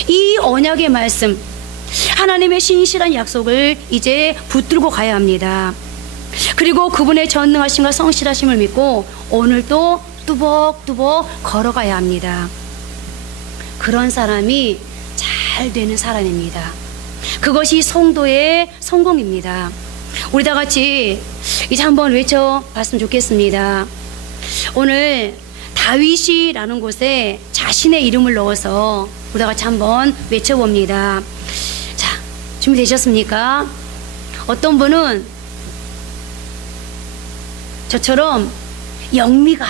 이 언약의 말씀, 하나님의 신실한 약속을 이제 붙들고 가야 합니다. 그리고 그분의 전능하심과 성실하심을 믿고 오늘도 뚜벅뚜벅 걸어가야 합니다. 그런 사람이 잘 되는 사람입니다. 그것이 성도의 성공입니다. 우리 다 같이 이제 한번 외쳐봤으면 좋겠습니다. 오늘 다윗이라는 곳에 자신의 이름을 넣어서 우리 다 같이 한번 외쳐봅니다. 자, 준비되셨습니까? 어떤 분은 저처럼 영미가,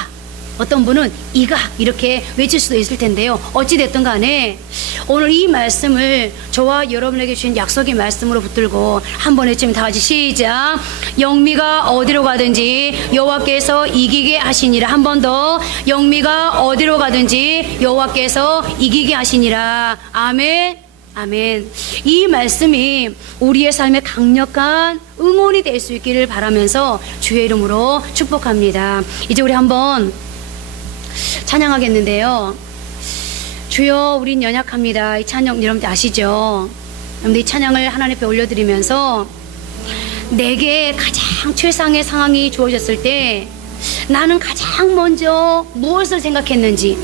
어떤 분은 이가 이렇게 외칠 수도 있을 텐데요. 어찌됐든 간에 오늘 이 말씀을 저와 여러분에게 주신 약속의 말씀으로 붙들고 한 번 외치면 다 같이 시작. 영미가 어디로 가든지 여호와께서 이기게 하시니라. 한 번 더. 영미가 어디로 가든지 여호와께서 이기게 하시니라. 아멘. 아멘. 이 말씀이 우리의 삶에 강력한 응원이 될 수 있기를 바라면서 주의 이름으로 축복합니다. 이제 우리 한번 찬양하겠는데요. 주여 우린 연약합니다. 이 찬양 여러분들 아시죠? 여러분들 이 찬양을 하나님 앞에 올려드리면서 내게 가장 최상의 상황이 주어졌을 때 나는 가장 먼저 무엇을 생각했는지,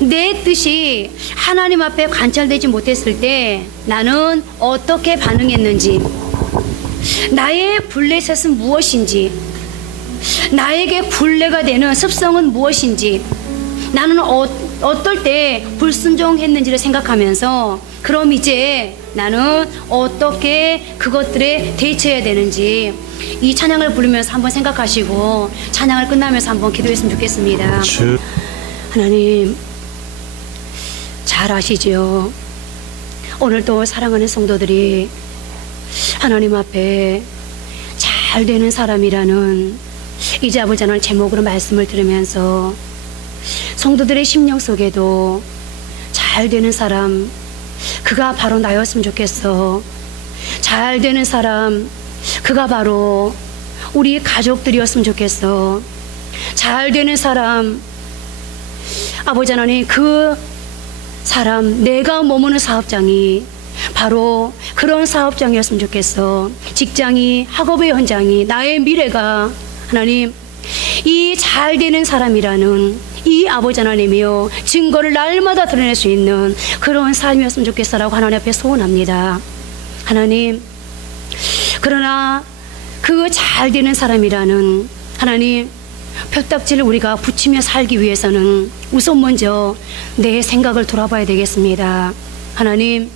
내 뜻이 하나님 앞에 관찰되지 못했을 때 나는 어떻게 반응했는지, 나의 블레셋은 무엇인지, 나에게 굴레가 되는 습성은 무엇인지, 나는 어떨 때 불순종했는지를 생각하면서 그럼 이제 나는 어떻게 그것들에 대처해야 되는지 이 찬양을 부르면서 한번 생각하시고 찬양을 끝나면서 한번 기도했으면 좋겠습니다. 하나님 잘 아시죠? 오늘도 사랑하는 성도들이 하나님 앞에 잘 되는 사람이라는 이제 아버지 하나님 제목으로 말씀을 들으면서 성도들의 심령 속에도 잘 되는 사람, 그가 바로 나였으면 좋겠어. 잘 되는 사람, 그가 바로 우리 가족들이었으면 좋겠어. 잘 되는 사람, 아버지 하나님, 그 사람, 내가 머무는 사업장이 바로 그런 사업장이었으면 좋겠어. 직장이, 학업의 현장이, 나의 미래가 하나님, 이 잘 되는 사람이라는 이 아버지 하나님이요, 증거를 날마다 드러낼 수 있는 그런 삶이었으면 좋겠어라고 하나님 앞에 소원합니다. 하나님, 그러나 그 잘 되는 사람이라는 하나님 표딱지를 우리가 붙이며 살기 위해서는 우선 먼저 내 생각을 돌아봐야 되겠습니다. 하나님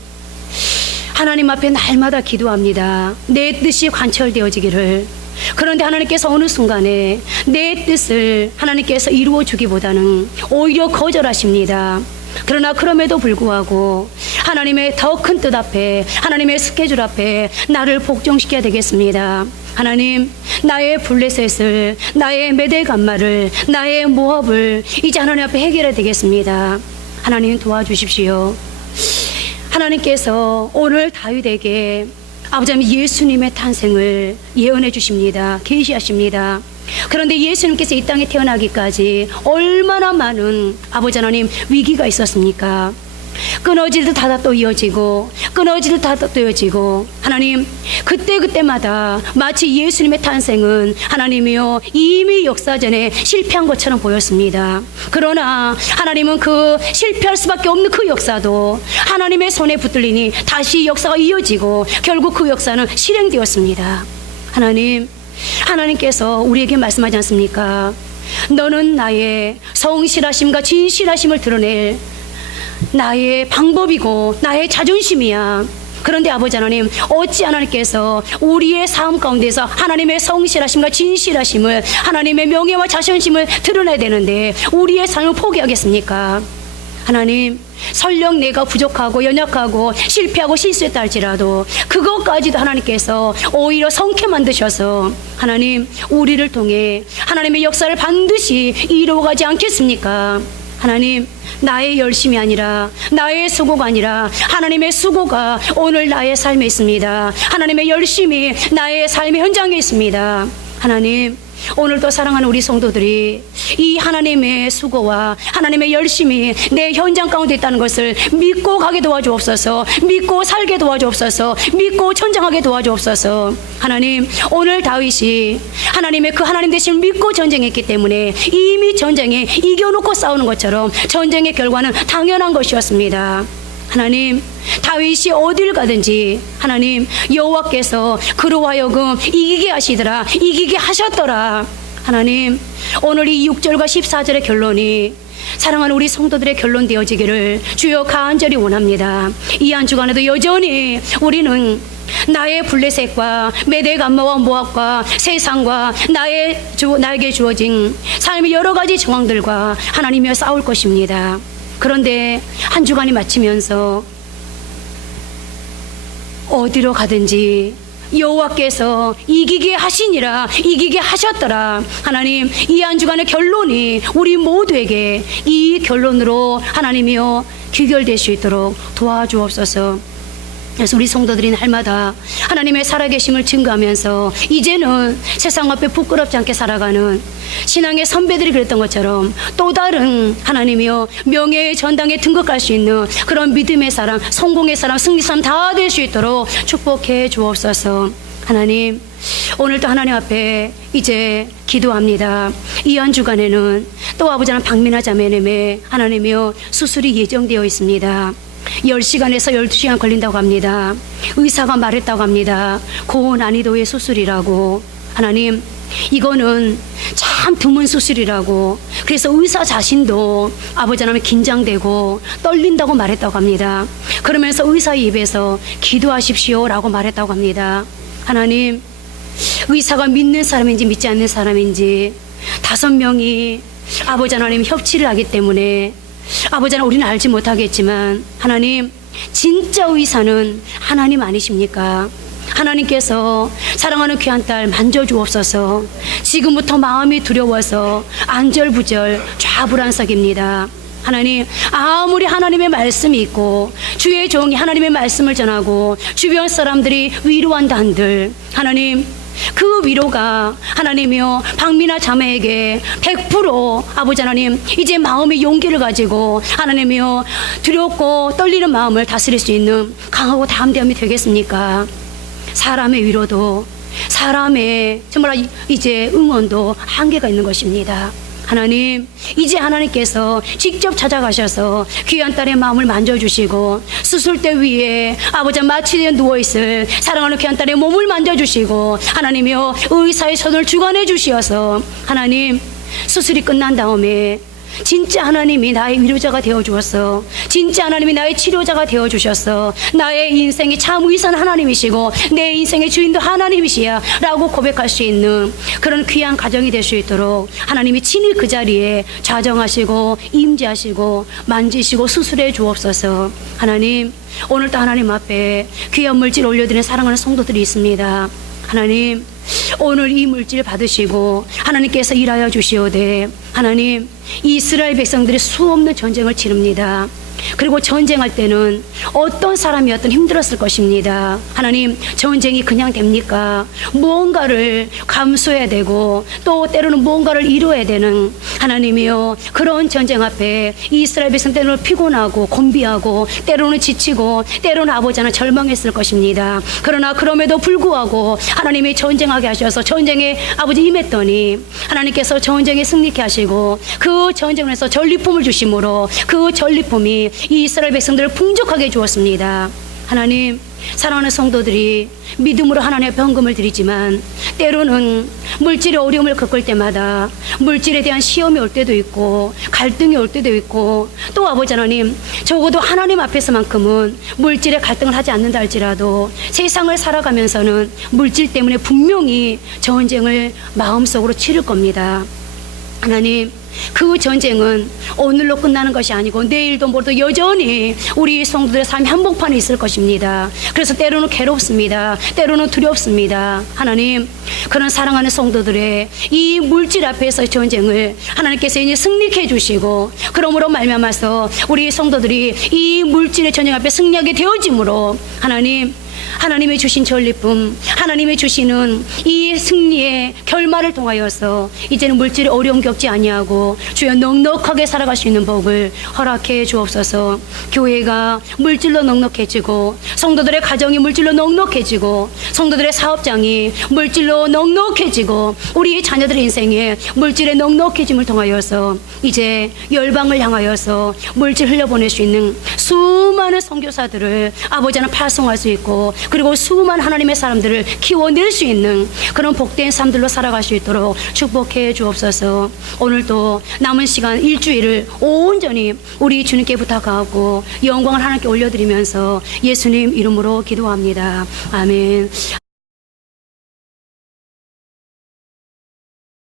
앞에 날마다 기도합니다. 내 뜻이 관철되어지기를. 그런데 하나님께서 어느 순간에 내 뜻을 하나님께서 이루어 주기보다는 오히려 거절하십니다. 그러나 그럼에도 불구하고 하나님의 더 큰 뜻 앞에, 하나님의 스케줄 앞에 나를 복종시켜야 되겠습니다. 하나님, 나의 블레셋을, 나의 메대감마를, 나의 모압을 이제 하나님 앞에 해결해야 되겠습니다. 하나님 도와주십시오. 하나님께서 오늘 다윗에게 아버지 하나님 예수님의 탄생을 예언해 주십니다. 계시하십니다. 그런데 예수님께서 이 땅에 태어나기까지 얼마나 많은 아버지 하나님 위기가 있었습니까? 끊어지듯 닫아 또 이어지고, 끊어지듯 닫아 또 이어지고, 하나님 그때마다 마치 예수님의 탄생은 하나님이요 이미 역사전에 실패한 것처럼 보였습니다. 그러나 하나님은 그 실패할 수밖에 없는 그 역사도 하나님의 손에 붙들리니 다시 역사가 이어지고 결국 그 역사는 실행되었습니다. 하나님께서 우리에게 말씀하지 않습니까? 너는 나의 성실하심과 진실하심을 드러낼 나의 방법이고 나의 자존심이야. 그런데 아버지 하나님, 어찌 하나님께서 우리의 삶 가운데서 하나님의 성실하심과 진실하심을, 하나님의 명예와 자존심을 드러내야 되는데 우리의 삶을 포기하겠습니까? 하나님, 설령 내가 부족하고 연약하고 실패하고 실수했다 할지라도 그것까지도 하나님께서 오히려 성케 만드셔서 하나님 우리를 통해 하나님의 역사를 반드시 이루어가지 않겠습니까? 하나님, 나의 열심이 아니라, 나의 수고가 아니라 하나님의 수고가 오늘 나의 삶에 있습니다. 하나님의 열심이 나의 삶의 현장에 있습니다. 하나님, 오늘도 사랑하는 우리 성도들이 이 하나님의 수고와 하나님의 열심이 내 현장 가운데 있다는 것을 믿고 가게 도와주옵소서. 믿고 살게 도와주옵소서. 믿고 전쟁하게 도와주옵소서. 하나님, 오늘 다윗이 하나님의 그 하나님 되심을 믿고 전쟁했기 때문에 이미 전쟁에 이겨놓고 싸우는 것처럼 전쟁의 결과는 당연한 것이었습니다. 하나님, 다윗이 어딜 가든지 하나님 여호와께서 그로 하여금 이기게 하시더라, 이기게 하셨더라. 하나님, 오늘 이 6절과 14절의 결론이 사랑하는 우리 성도들의 결론 되어지기를 주여 간절히 원합니다. 이 한 주간에도 여전히 우리는 나의 블레셋과 메대감마와 모압과 세상과 나에게 주어진 삶의 여러 가지 정황들과 하나님이여 싸울 것입니다. 그런데 한 주간이 마치면서 어디로 가든지 여호와께서 이기게 하시니라, 이기게 하셨더라. 하나님, 이 한 주간의 결론이 우리 모두에게 이 결론으로 하나님이여 귀결될 수 있도록 도와주옵소서. 그래서 우리 성도들이 날마다 하나님의 살아계심을 증거하면서 이제는 세상 앞에 부끄럽지 않게 살아가는 신앙의 선배들이 그랬던 것처럼 또 다른 하나님이여 명예의 전당에 등극할 수 있는 그런 믿음의 사람, 성공의 사람, 승리 사람 다 될 수 있도록 축복해 주옵소서. 하나님, 오늘도 하나님 앞에 이제 기도합니다. 이 한 주간에는 또 아버지 하나님 박민아 자매님의 하나님이여 수술이 예정되어 있습니다. 10시간에서 12시간 걸린다고 합니다. 의사가 말했다고 합니다. 고난이도의 수술이라고. 하나님, 이거는 참 드문 수술이라고. 그래서 의사 자신도 아버지 하나님 긴장되고 떨린다고 말했다고 합니다. 그러면서 의사의 입에서 기도하십시오라고 말했다고 합니다. 하나님, 의사가 믿는 사람인지 믿지 않는 사람인지 5명이 아버지 하나님 협치를 하기 때문에 아버지 하나님 우리는 알지 못하겠지만 하나님 진짜 의사는 하나님 아니십니까? 하나님께서 사랑하는 귀한 딸 만져주옵소서. 지금부터 마음이 두려워서 안절부절 좌불안석입니다. 하나님, 아무리 하나님의 말씀이 있고 주의 종이 하나님의 말씀을 전하고 주변 사람들이 위로한다 한들 하나님, 그 위로가 하나님이여 박미나 자매에게 100% 아버지 하나님 이제 마음의 용기를 가지고 하나님이여 두렵고 떨리는 마음을 다스릴 수 있는 강하고 담대함이 되겠습니까? 사람의 위로도 사람의 정말 이제 응원도 한계가 있는 것입니다. 하나님, 이제 하나님께서 직접 찾아가셔서 귀한 딸의 마음을 만져주시고 수술대 위에 아버지 마취되어 누워있을 사랑하는 귀한 딸의 몸을 만져주시고 하나님이여 의사의 손을 주관해 주시어서 하나님 수술이 끝난 다음에 진짜 하나님이 나의 위로자가 되어 주었어. 진짜 하나님이 나의 치료자가 되어 주셨어. 나의 인생의 참 의사는 하나님이시고 내 인생의 주인도 하나님이시야 라고 고백할 수 있는 그런 귀한 가정이 될 수 있도록 하나님이 친히 그 자리에 좌정하시고 임재하시고 만지시고 수술해 주옵소서. 하나님, 오늘도 하나님 앞에 귀한 물질 올려드리는 사랑하는 성도들이 있습니다. 하나님, 오늘 이 물질 받으시고 하나님께서 일하여 주시오되 하나님, 이스라엘 백성들이 수없는 전쟁을 치릅니다. 그리고 전쟁할 때는 어떤 사람이었든 힘들었을 것입니다. 하나님, 전쟁이 그냥 됩니까? 무언가를 감수해야 되고 또 때로는 무언가를 이루어야 되는 하나님이여, 그런 전쟁 앞에 이스라엘 백성 때로는 피곤하고 곤비하고 때로는 지치고 때로는 아버지 하나 절망했을 것입니다. 그러나 그럼에도 불구하고 하나님이 전쟁하게 하셔서 전쟁에 아버지 임했더니 하나님께서 전쟁에 승리케 하시고 그 전쟁에서 전리품을 주심으로 그 전리품이 이스라엘 백성들을 풍족하게 주었습니다. 하나님, 사랑하는 성도들이 믿음으로 하나님의 헌금을 드리지만 때로는 물질의 어려움을 겪을 때마다 물질에 대한 시험이 올 때도 있고 갈등이 올 때도 있고 또 아버지 하나님, 적어도 하나님 앞에서만큼은 물질의 갈등을 하지 않는다 할지라도 세상을 살아가면서는 물질 때문에 분명히 전쟁을 마음속으로 치를 겁니다. 하나님, 그 전쟁은 오늘로 끝나는 것이 아니고 내일도 모레도 여전히 우리 성도들의 삶이 한복판에 있을 것입니다. 그래서 때로는 괴롭습니다. 때로는 두렵습니다. 하나님, 그런 사랑하는 성도들의 이 물질 앞에서의 전쟁을 하나님께서 이제 승리케 해주시고 그러므로 말미암아서 우리 성도들이 이 물질의 전쟁 앞에 승리하게 되어짐으로 하나님, 하나님이 주신 전리품, 하나님이 주시는 이 승리의 결말을 통하여서 이제는 물질의 어려움 겪지 아니하고 주여 넉넉하게 살아갈 수 있는 복을 허락해 주옵소서. 교회가 물질로 넉넉해지고 성도들의 가정이 물질로 넉넉해지고 성도들의 사업장이 물질로 넉넉해지고 우리 자녀들의 인생에 물질의 넉넉해짐을 통하여서 이제 열방을 향하여서 물질 흘려보낼 수 있는 수많은 선교사들을 아버지 하나 파송할 수 있고 그리고 수많은 하나님의 사람들을 키워낼 수 있는 그런 복된 삶들로 살아갈 수 있도록 축복해 주옵소서. 오늘도 남은 시간 일주일을 온전히 우리 주님께 부탁하고 영광을 하나님께 올려드리면서 예수님 이름으로 기도합니다. 아멘.